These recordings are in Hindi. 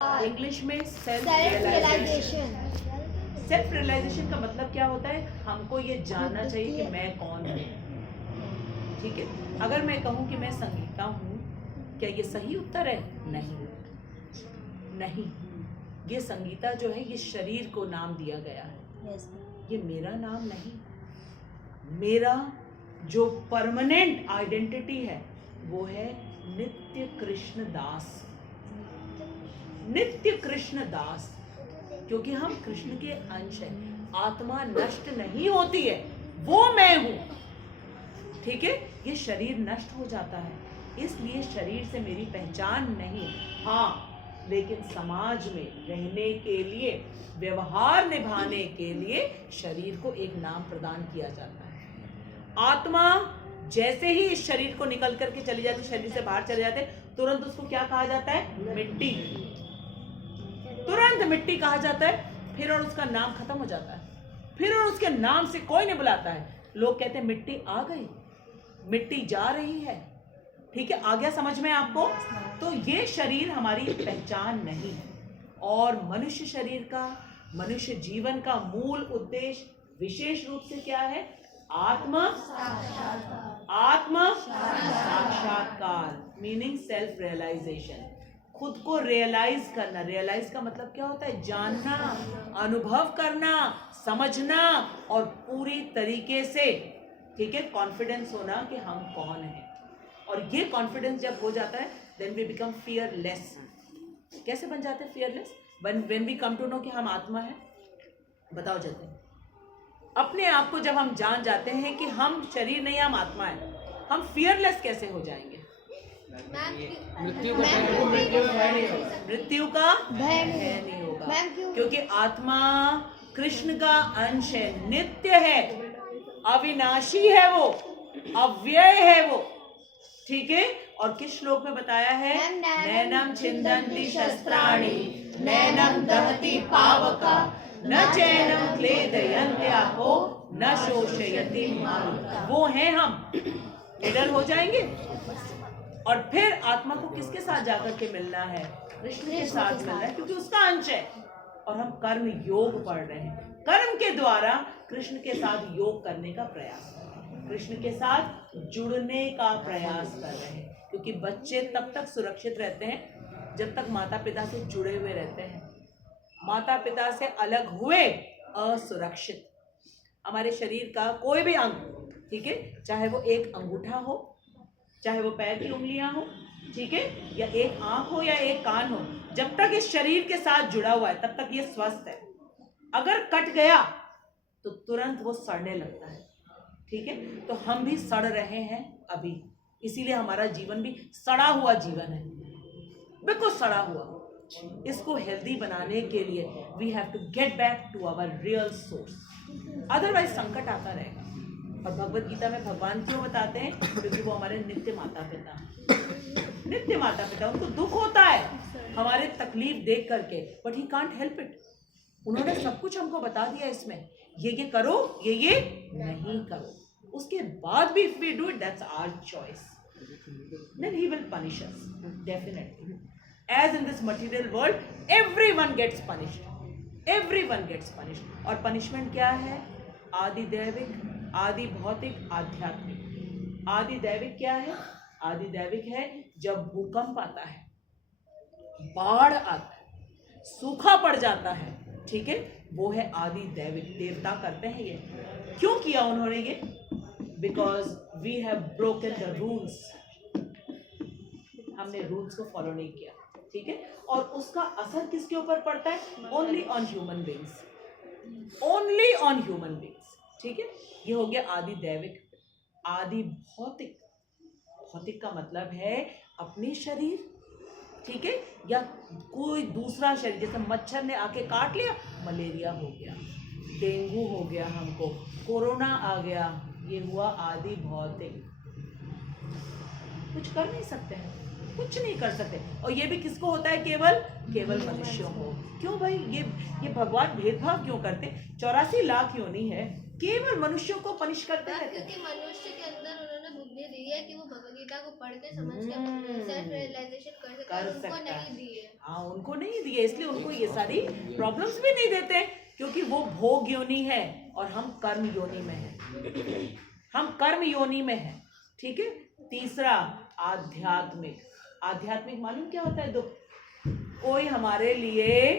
इंग्लिश में सेल्फ रियलाइजेशन। सेल्फ रियलाइजेशन का मतलब क्या होता है? हमको ये जानना चाहिए कि मैं कौन हूँ। ठीक है, अगर मैं कहूँ कि मैं संगीता हूँ, क्या ये सही उत्तर है? नहीं, नहीं। ये संगीता जो है, ये शरीर को नाम दिया गया है। ये मेरा नाम नहीं। मेरा जो परमानेंट आइडेंटिटी है वो है नित्य कृष्ण दास। नित्य कृष्ण दास, क्योंकि हम कृष्ण के अंश हैं। आत्मा नष्ट नहीं होती है, वो मैं हूं। ठीक है, ये शरीर नष्ट हो जाता है, इसलिए शरीर से मेरी पहचान नहीं। हाँ, लेकिन समाज में रहने के लिए, व्यवहार निभाने के लिए शरीर को एक नाम प्रदान किया जाता है। आत्मा जैसे ही इस शरीर को निकल करके चली जाती, शरीर से बाहर चले जाते, तुरंत उसको क्या कहा जाता है? मिट्टी। तुरंत मिट्टी कहा जाता है, फिर और उसका नाम खत्म हो जाता है, फिर और उसके नाम से कोई नहीं बुलाता है। लोग कहते हैं मिट्टी आ गई, मिट्टी जा रही है। ठीक है, आ गया समझ में आपको? तो ये शरीर हमारी पहचान नहीं है। और मनुष्य शरीर का, मनुष्य जीवन का मूल उद्देश्य विशेष रूप से क्या है? आत्म साक्षात्कार, मीनिंग सेल्फ रियलाइजेशन। खुद को रियलाइज करना। रियलाइज का मतलब क्या होता है? जानना, अनुभव करना, समझना और पूरी तरीके से, ठीक है, कॉन्फिडेंस होना कि हम कौन हैं। और ये कॉन्फिडेंस जब हो जाता है, देन वी बिकम फियरलेस। कैसे बन जाते हैं fearless? When we come to know कि हम आत्मा है। बताओ जल्दी। अपने आप को जब हम जान जाते हैं कि हम शरीर नहीं, हम आत्मा है, हम फियरलेस कैसे हो जाएंगे? मृत्यु का भय नहीं होगा, क्योंकि आत्मा कृष्ण का अंश है, नित्य है, अविनाशी है, वो अव्यय है वो। ठीक है, और किस श्लोक में बताया है? नैनम छिन्दन्ति शस्त्राणि नैनम दहति पावका न चैनम क्लेदयन्ति आपो न शोषयति मारुता। वो हैं हम। निडर हो जाएंगे और फिर आत्मा को किसके साथ जाकर के मिलना है? कृष्ण के साथ मिलना है, क्योंकि उसका अंश है। और हम कर्म योग पढ़ रहे हैं, कर्म के द्वारा कृष्ण के साथ योग करने का प्रयास कर रहे हैं, कृष्ण के साथ जुड़ने का प्रयास कर रहे हैं। क्योंकि बच्चे तब तक सुरक्षित रहते हैं जब तक माता पिता से जुड़े हुए रहते हैं। माता पिता से अलग हुए असुरक्षित। हमारे शरीर का कोई भी अंग, ठीक है, चाहे वो एक अंगूठा हो, चाहे वो पैर की उंगलियां हो, ठीक है, या एक आंख हो या एक कान हो, जब तक इस शरीर के साथ जुड़ा हुआ है तब तक ये स्वस्थ है। अगर कट गया तो तुरंत वो सड़ने लगता है। ठीक है, तो हम भी सड़ रहे हैं अभी, इसीलिए हमारा जीवन भी सड़ा हुआ जीवन है, बिल्कुल सड़ा हुआ। इसको हेल्दी बनाने के लिए we have to get back to our real source, otherwise संकट आता रहेगा। और भगवत गीता में भगवान क्यों बताते हैं? क्योंकि वो हमारे नित्य माता पिता, नित्य माता पिता। उनको दुख होता है हमारे तकलीफ देख करके, but he can't help it. उन्होंने सब कुछ हमको बता दिया, इसमें ये करो, ये नहीं करो। उसके बाद भी if we do it, that's our choice, then he will punish us definitely. As in this material world, everyone gets punished. Everyone gets punished. और punishment क्या है? आदि दैविक, आदि भौतिक, आध्यात्मिक। आदि दैविक क्या है? आदि दैविक है जब भूकंप आता है, बाढ़ आता है, सूखा पड़ जाता है, ठीक है, वो है आदि दैविक। देवता करते हैं ये। क्यों किया उन्होंने ये? Because we have broken the rules. हमने रूल्स को फॉलो नहीं किया, ठीक है, और उसका असर किसके ऊपर पड़ता है? Only on human beings, only on human beings. ठीक है, ये हो गया आदि दैविक। आदि भौतिक, भौतिक का मतलब है अपने शरीर, ठीक है, या कोई दूसरा शरीर। जैसे मच्छर ने आके काट लिया, मलेरिया हो गया, डेंगू हो गया, हमको कोरोना आ गया, ये हुआ आदि भौतिक। कुछ कर नहीं सकते हैं, कुछ नहीं कर सकते। और ये भी किसको होता है? केवल मनुष्यों को। क्यों भाई, ये भगवान भेदभाव क्यों करते? 84 लाख योनि है, केवल मनुष्यों को पनिश करते हैं। क्योंकि मनुष्य के अंदर उन्होंने बुद्धि दी है कि वो भगवद गीता को पढ़ के समझ के सेल्फ रियलाइजेशन कर सकते हैं, उनको नहीं दी है। हाँ, उनको नहीं दी है, इसलिए उनको ये सारी प्रॉब्लम्स भी नहीं देते, क्योंकि वो भोग योनि है और हम कर्म योनि में हैं। हम कर्म योनि में हैं, ठीक है। तीसरा आध्यात्मिक। आध्यात्मिक मालूम क्या होता है? दुख। कोई हमारे लिए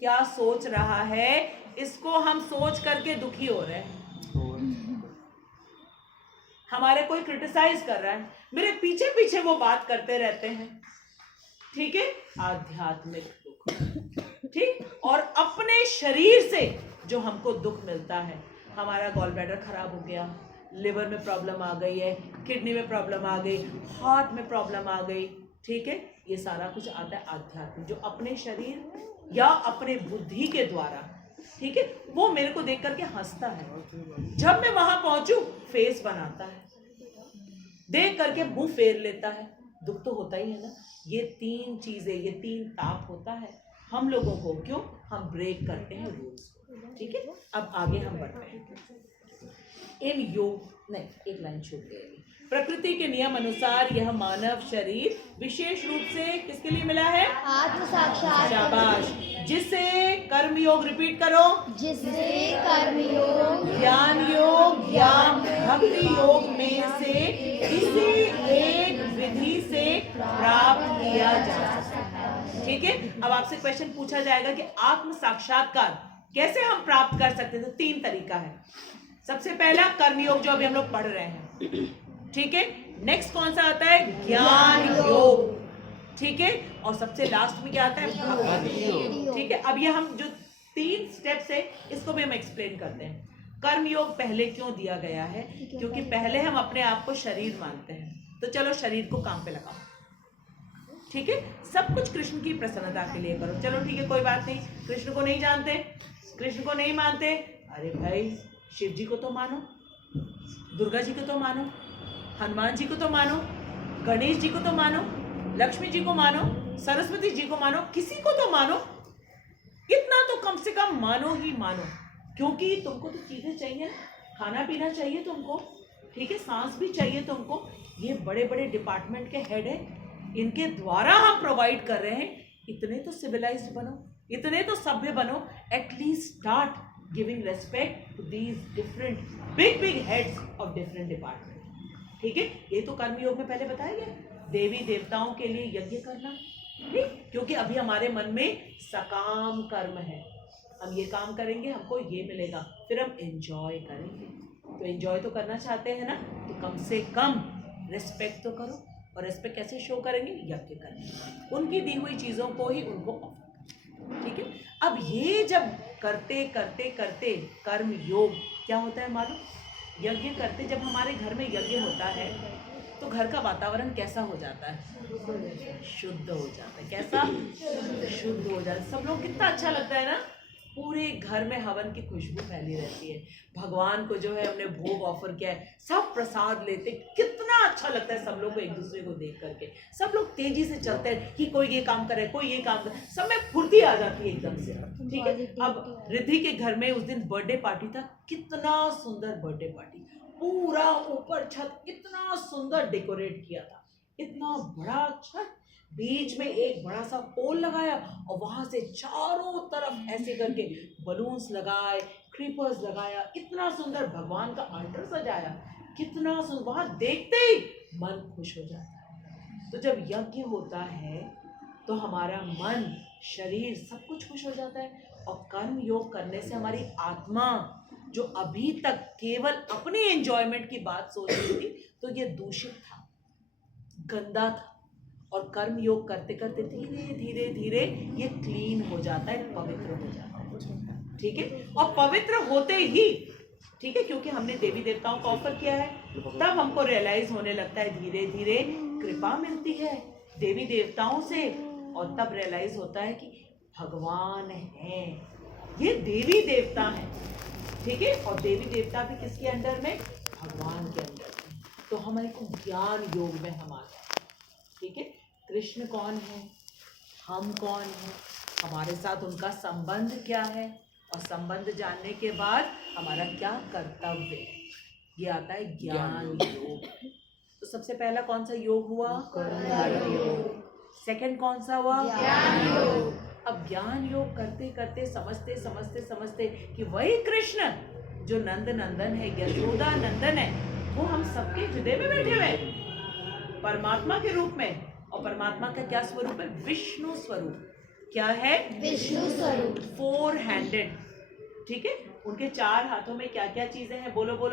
क्या सोच रहा है, इसको हम सोच करके दुखी हो रहे हैं। हमारे कोई क्रिटिसाइज कर रहा है, मेरे पीछे पीछे वो बात करते रहते हैं, ठीक है। आध्यात्मिक दुख, ठीक। और अपने शरीर से जो हमको दुख मिलता है, हमारा गॉल ब्लैडर खराब हो गया, लिवर में प्रॉब्लम आ गई है, किडनी में प्रॉब्लम आ गई, हार्ट में प्रॉब्लम आ गई, ठीक है। ये सारा कुछ आता है आध्यात्मिक, जो अपने शरीर या अपने बुद्धि के द्वारा, ठीक है, वो मेरे को देख करके हंसता है। जब मैं वहां पहुंचू फेस बनाता है, देख करके मुंह फेर लेता है। दुख तो होता ही है ना। ये तीन चीजें, ये तीन ताप होता है हम लोगों को। क्यों? हम ब्रेक करते हैं रूल्स को, ठीक है। अब आगे हम बढ़ते हैं। इन योग नहीं, एक लाइन छूट गई। प्रकृति के नियम अनुसार यह मानव शरीर विशेष रूप से किसके लिए मिला है? आत्म साक्षात्कार। शाबाश। जिसे कर्म योग, रिपीट करो, जिससे कर्म योग, ज्ञान योग या भक्ति योग में से किसी एक विधि से प्राप्त किया जा सकता है, ठीक है। अब आपसे क्वेश्चन पूछा जाएगा कि आत्म साक्षात्कार कैसे हम प्राप्त कर सकते हैं। तो तीन तरीका है। सबसे पहला कर्मयोग, जो अभी हम लोग पढ़ रहे हैं, ठीक है। नेक्स्ट कौन सा आता है? ज्ञान योग, ठीक है। और सबसे लास्ट में क्या आता है? भक्ति योग, ठीक है। अब ये हम जो तीन स्टेप्स है, इसको भी हम एक्सप्लेन करते हैं। कर्म योग पहले क्यों दिया गया है? क्योंकि पहले हम अपने आप को शरीर मानते हैं, तो चलो शरीर को काम पे लगाओ, ठीक है। सब कुछ कृष्ण की प्रसन्नता के लिए करो। चलो ठीक है, कोई बात नहीं। कृष्ण को नहीं जानते, कृष्ण को नहीं मानते, अरे भाई शिव जी को तो मानो, दुर्गा जी को तो मानो, हनुमान जी को तो मानो, गणेश जी को तो मानो, लक्ष्मी जी को मानो, सरस्वती जी को मानो, किसी को तो मानो, इतना तो कम से कम मानो ही मानो। क्योंकि तुमको तो चीजें चाहिए, खाना पीना चाहिए तुमको, ठीक है, सांस भी चाहिए तुमको। ये बड़े बड़े डिपार्टमेंट के हेड है, इनके द्वारा हम प्रोवाइड कर रहे हैं। इतने तो सिविलाइज्ड बनो, इतने तो सभ्य बनो। At least start giving respect to these different big heads of different department, ठीक है। ये तो कर्म योग में पहले बताया गया। देवी देवताओं के लिए यज्ञ करना, ठीक, क्योंकि अभी हमारे मन में सकाम कर्म है, हम ये काम करेंगे हमको ये मिलेगा, फिर हम एंजॉय करेंगे। तो एंजॉय तो करना चाहते हैं ना, तो कम से कम रिस्पेक्ट तो करो। और रेस्पेक्ट कैसे शो करेंगे? यज्ञ करेंगे, उनकी दी हुई चीज़ों को ही उनको ऑफर, ठीक है। अब ये जब करते करते करते कर्म योग क्या होता है मालूम? यज्ञ करते, जब हमारे घर में यज्ञ होता है तो घर का वातावरण कैसा हो जाता है? शुद्ध हो जाता है। कैसा? शुद्ध हो जाता है। सब लोग, कितना अच्छा लगता है ना, पूरे घर में हवन की खुशबू फैली रहती है। भगवान को जो है हमने भोग ऑफर किया है, सब प्रसाद लेते, कितना अच्छा लगता है सब लोग को एक दूसरे को देख करके। सब लोग तेजी से चलते हैं कि कोई ये काम करे, कोई ये काम करे, सब में फुर्ती आ जाती है एकदम से, ठीक है। अब रिद्धि के घर में उस दिन बर्थडे पार्टी था, कितना सुंदर बर्थडे पार्टी, पूरा ऊपर छत इतना सुंदर डेकोरेट किया था, इतना बड़ा छत, बीच में एक बड़ा सा पोल लगाया और वहां से चारों तरफ ऐसे करके बलून्स लगाए, क्रीपर्स लगाया, इतना सुंदर भगवान का आल्टर सजाया, कितना सुंदर। वहां देखते ही मन खुश हो जाता है। तो जब यज्ञ होता है तो हमारा मन, शरीर, सब कुछ खुश हो जाता है। और कर्म योग करने से हमारी आत्मा, जो अभी तक केवल अपनी एंजॉयमेंट की बात सोच रही थी, तो ये दूषित था, गंदा था। और कर्म योग करते करते धीरे धीरे धीरे ये क्लीन हो जाता है, पवित्र हो जाता है, ठीक है। और पवित्र होते ही, ठीक है, क्योंकि हमने देवी देवताओं को ऑफर किया है, तब हमको रियलाइज होने लगता है, धीरे धीरे कृपा मिलती है देवी देवताओं से, और तब रियलाइज होता है कि भगवान है, ये देवी देवता है, ठीक है। और देवी देवता भी किसके अंडर में? भगवान के अंडर में। तो हमारे को ज्ञान योग में हम आ गए, ठीक है। कृष्ण कौन है, हम कौन हैं, हमारे साथ उनका संबंध क्या है, और संबंध जानने के बाद हमारा क्या कर्तव्य है, ये आता है ज्ञान योग। तो सबसे पहला कौन सा योग हुआ? कर्म योग। सेकंड कौन सा हुआ? ज्ञान योग। अब ज्ञान योग करते करते समझते समझते समझते कि वही कृष्ण जो नंद नंदन है, यशोदा नंदन है, वो हम सबके हृदय में बैठे हुए हैं परमात्मा के रूप में। और परमात्मा का क्या स्वरूप है? विष्णु स्वरूप। क्या है? विष्णु स्वरूप। 4 हैंडेड। ठीक है, उनके 4 हाथों में क्या क्या चीजें हैं? बोलो बोलो।